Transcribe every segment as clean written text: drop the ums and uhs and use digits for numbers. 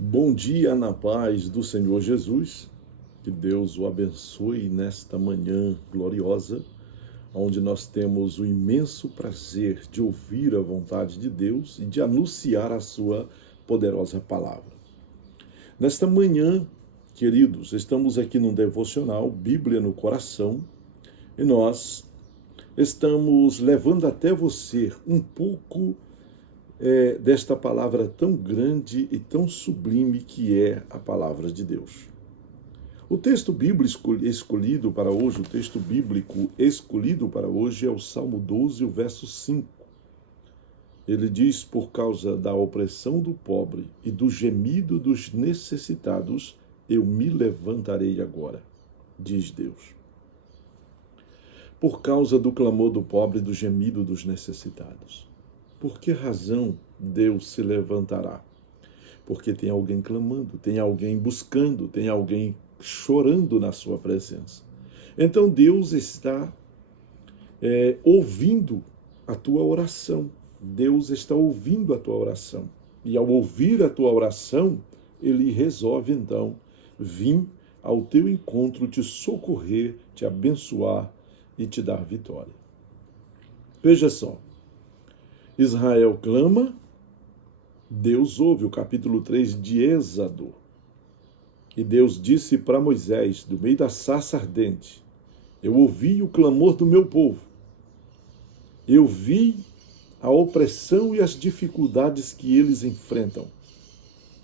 Bom dia na paz do Senhor Jesus, que Deus o abençoe nesta manhã gloriosa, onde nós temos o imenso prazer de ouvir a vontade de Deus e de anunciar a sua poderosa palavra. Nesta manhã, queridos, estamos aqui num devocional, Bíblia no Coração, e nós estamos levando até você um pouco desta palavra tão grande e tão sublime que é a palavra de Deus. O texto bíblico escolhido para hoje, é o Salmo 12, o verso 5. Ele diz: por causa da opressão do pobre e do gemido dos necessitados, eu me levantarei agora, diz Deus. Por causa do clamor do pobre e do gemido dos necessitados. Por que razão Deus se levantará? Porque tem alguém clamando, tem alguém buscando, tem alguém chorando na sua presença. Então Deus está ouvindo a tua oração. Deus está ouvindo a tua oração. E ao ouvir a tua oração, Ele resolve então vir ao teu encontro, te socorrer, te abençoar e te dar vitória. Veja só. Israel clama, Deus ouve, o capítulo 3 de Êxodo. E Deus disse para Moisés, do meio da sarça ardente: eu ouvi o clamor do meu povo. Eu vi a opressão e as dificuldades que eles enfrentam.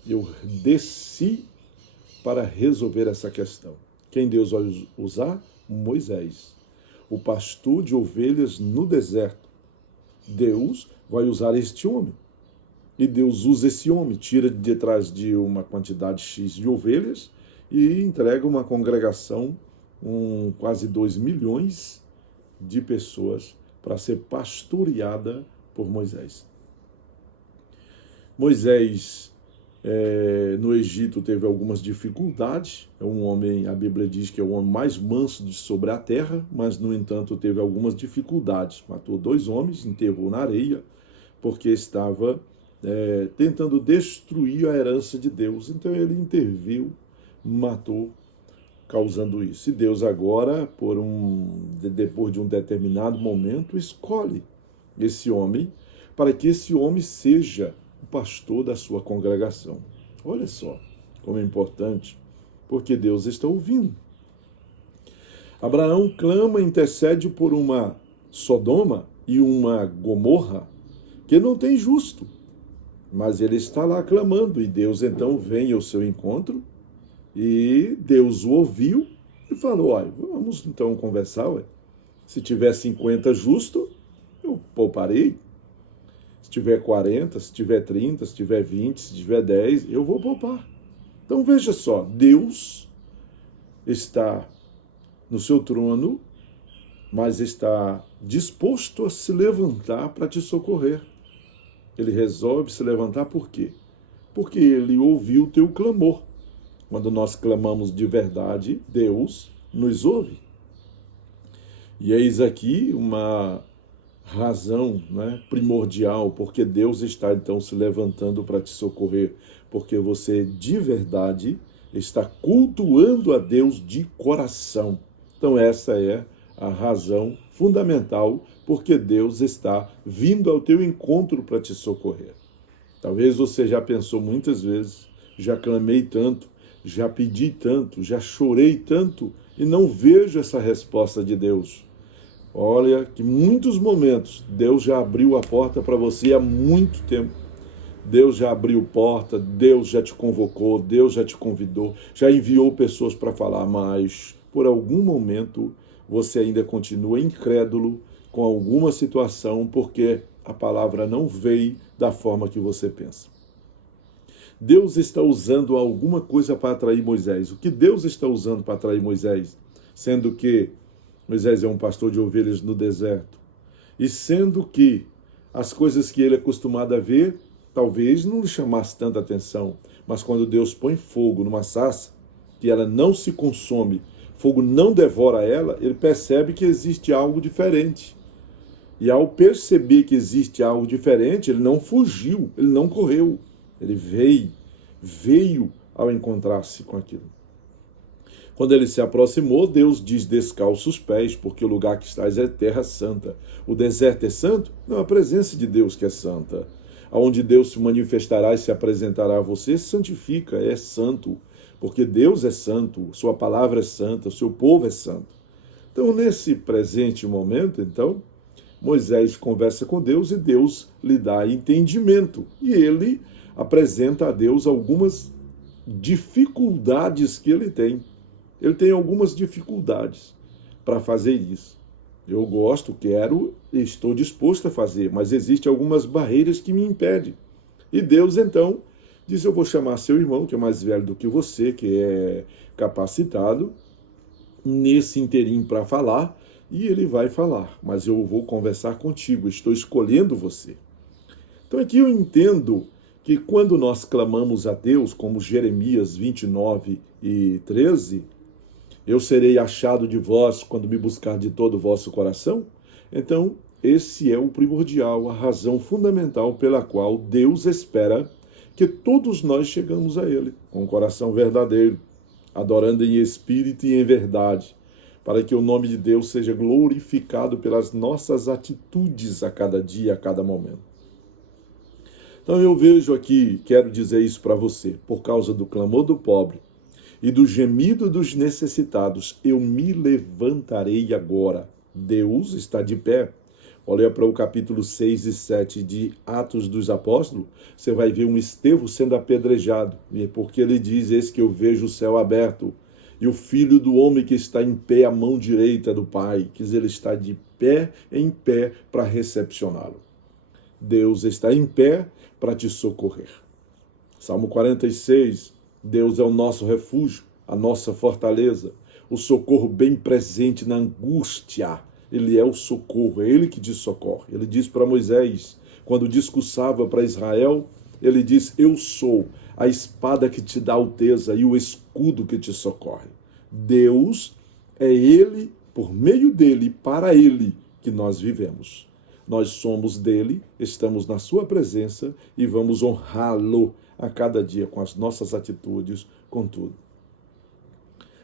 Eu desci para resolver essa questão. Quem Deus vai usar? Moisés, o pastor de ovelhas no deserto. Deus vai usar este homem. E Deus usa esse homem, tira de trás de uma quantidade X de ovelhas e entrega uma congregação com quase 2 milhões de pessoas para ser pastoreada por Moisés. Moisés, no Egito, teve algumas dificuldades. É um homem, a Bíblia diz que é o homem mais manso sobre a terra, mas, no entanto, teve algumas dificuldades. Matou 2 homens, enterrou na areia, porque estava tentando destruir a herança de Deus. Então ele interviu, matou, causando isso. E Deus agora, depois de um determinado momento, escolhe esse homem para que esse homem seja o pastor da sua congregação. Olha só como é importante, porque Deus está ouvindo. Abraão clama, intercede por uma Sodoma e uma Gomorra que não tem justo, mas ele está lá clamando e Deus então vem ao seu encontro e Deus o ouviu e falou: olha, vamos então conversar, ué. Se tiver 50 justo, eu pouparei. Se tiver 40, se tiver 30, se tiver 20, se tiver 10, eu vou poupar. Então veja só, Deus está no seu trono, mas está disposto a se levantar para te socorrer. Ele resolve se levantar por quê? Porque ele ouviu o teu clamor. Quando nós clamamos de verdade, Deus nos ouve. E eis aqui uma razão, primordial, porque Deus está então se levantando para te socorrer, porque você de verdade está cultuando a Deus de coração. Então essa é a razão fundamental porque Deus está vindo ao teu encontro para te socorrer. Talvez você já pensou muitas vezes: já clamei tanto, já pedi tanto, já chorei tanto e não vejo essa resposta de Deus. Olha que muitos momentos Deus já abriu a porta para você há muito tempo. Deus já abriu porta, Deus já te convocou, Deus já te convidou, já enviou pessoas para falar, mas por algum momento você ainda continua incrédulo com alguma situação porque a palavra não veio da forma que você pensa. Deus está usando alguma coisa para atrair Moisés. O que Deus está usando para atrair Moisés? Sendo que Moisés é um pastor de ovelhas no deserto. E sendo que as coisas que ele é acostumado a ver, talvez não lhe chamasse tanta atenção. Mas quando Deus põe fogo numa sarça, que ela não se consome, fogo não devora ela, ele percebe que existe algo diferente. E ao perceber que existe algo diferente, ele não fugiu, ele não correu. Ele veio ao encontrar-se com aquilo. Quando ele se aproximou, Deus diz: descalça os pés, porque o lugar que estás é terra santa. O deserto é santo? Não, a presença de Deus que é santa. Aonde Deus se manifestará e se apresentará a você, santifica, é santo. Porque Deus é santo, sua palavra é santa, o seu povo é santo. Então, nesse presente momento, então, Moisés conversa com Deus e Deus lhe dá entendimento. E ele apresenta a Deus algumas dificuldades que ele tem. Ele tem algumas dificuldades para fazer isso. Eu gosto, quero, estou disposto a fazer, mas existem algumas barreiras que me impedem. E Deus, então, diz: eu vou chamar seu irmão, que é mais velho do que você, que é capacitado, nesse interim para falar, e ele vai falar, mas eu vou conversar contigo, estou escolhendo você. Então aqui eu entendo que quando nós clamamos a Deus, como Jeremias 29:13, eu serei achado de vós quando me buscar de todo o vosso coração. Então, esse é o primordial, a razão fundamental pela qual Deus espera que todos nós chegamos a Ele, com o coração verdadeiro, adorando em espírito e em verdade, para que o nome de Deus seja glorificado pelas nossas atitudes a cada dia, a cada momento. Então eu vejo aqui, quero dizer isso para você, por causa do clamor do pobre e do gemido dos necessitados, eu me levantarei agora. Deus está de pé. Olha para o capítulo 6 e 7 de Atos dos Apóstolos, você vai ver um Estevão sendo apedrejado, porque ele diz: eis que eu vejo o céu aberto, e o Filho do Homem que está em pé à mão direita do Pai, quer dizer, ele está de pé, em pé, para recepcioná-lo. Deus está em pé para te socorrer. Salmo 46, Deus é o nosso refúgio, a nossa fortaleza, o socorro bem presente na angústia. Ele é o socorro, é Ele que te socorre. Ele diz para Moisés, quando discursava para Israel, ele diz: eu sou a espada que te dá alteza e o escudo que te socorre. Deus é Ele, por meio dEle, para Ele, que nós vivemos. Nós somos dEle, estamos na sua presença e vamos honrá-lo a cada dia com as nossas atitudes, com tudo.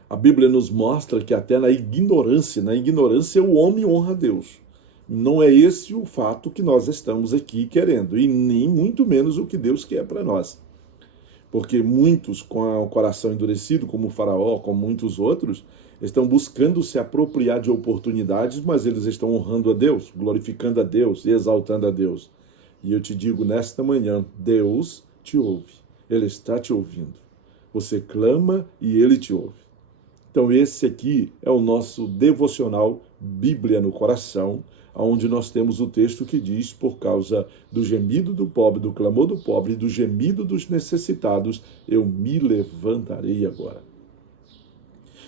A Bíblia nos mostra que até na ignorância o homem honra a Deus. Não é esse o fato que nós estamos aqui querendo, e nem muito menos o que Deus quer para nós. Porque muitos com o coração endurecido, como o Faraó, como muitos outros, estão buscando se apropriar de oportunidades, mas eles estão honrando a Deus, glorificando a Deus e exaltando a Deus. E eu te digo nesta manhã, Deus te ouve, Ele está te ouvindo. Você clama e Ele te ouve. Então esse aqui é o nosso devocional Bíblia no Coração, onde nós temos o texto que diz: por causa do gemido do pobre, do clamor do pobre e do gemido dos necessitados, eu me levantarei agora.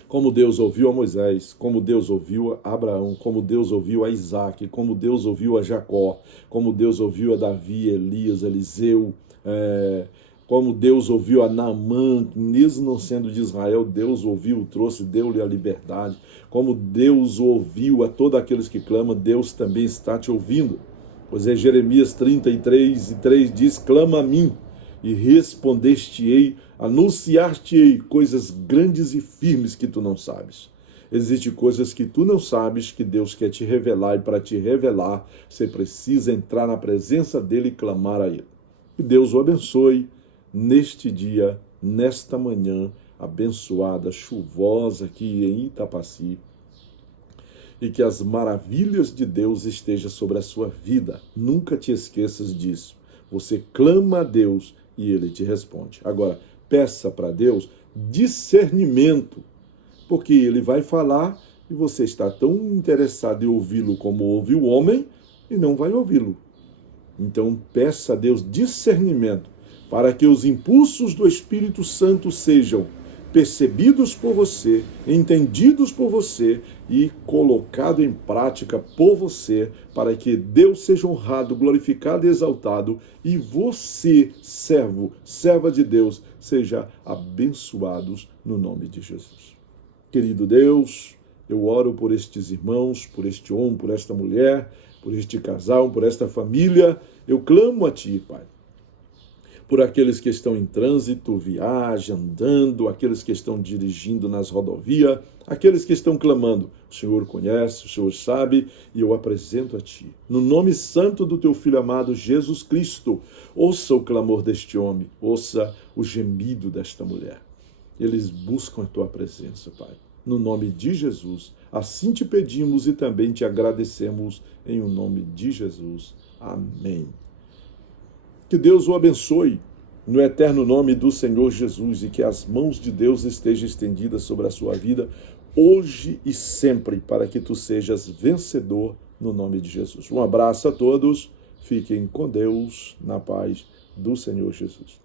Como Deus ouviu a Moisés, como Deus ouviu a Abraão, como Deus ouviu a Isaac, como Deus ouviu a Jacó, como Deus ouviu a Davi, Elias, Eliseu, como Deus ouviu a Naamã, mesmo não sendo de Israel, Deus ouviu, trouxe, deu-lhe a liberdade. Como Deus ouviu a todos aqueles que clamam, Deus também está te ouvindo. Pois é, Jeremias 33:3 diz: clama a mim, e respondeste-ei, anunciar-te-ei coisas grandes e firmes que tu não sabes. Existem coisas que tu não sabes que Deus quer te revelar, e para te revelar, você precisa entrar na presença dele e clamar a ele. Que Deus o abençoe neste dia, nesta manhã abençoada, chuvosa aqui em Itapaci, e que as maravilhas de Deus estejam sobre a sua vida. Nunca te esqueças disso. Você clama a Deus e Ele te responde. Agora, peça para Deus discernimento, porque Ele vai falar e você está tão interessado em ouvi-lo como ouve o homem e não vai ouvi-lo. Então, peça a Deus discernimento para que os impulsos do Espírito Santo sejam percebidos por você, entendidos por você e colocado em prática por você, para que Deus seja honrado, glorificado e exaltado, e você, servo, serva de Deus, seja abençoados no nome de Jesus. Querido Deus, eu oro por estes irmãos, por este homem, por esta mulher, por este casal, por esta família. Eu clamo a Ti, Pai, por aqueles que estão em trânsito, viagem, andando, aqueles que estão dirigindo nas rodovias, aqueles que estão clamando. O Senhor conhece, o Senhor sabe, e eu apresento a Ti. No nome santo do Teu Filho amado, Jesus Cristo, ouça o clamor deste homem, ouça o gemido desta mulher. Eles buscam a Tua presença, Pai. No nome de Jesus, assim te pedimos e também te agradecemos em o nome de Jesus. Amém. Que Deus o abençoe no eterno nome do Senhor Jesus e que as mãos de Deus estejam estendidas sobre a sua vida hoje e sempre, para que tu sejas vencedor no nome de Jesus. Um abraço a todos, fiquem com Deus, na paz do Senhor Jesus.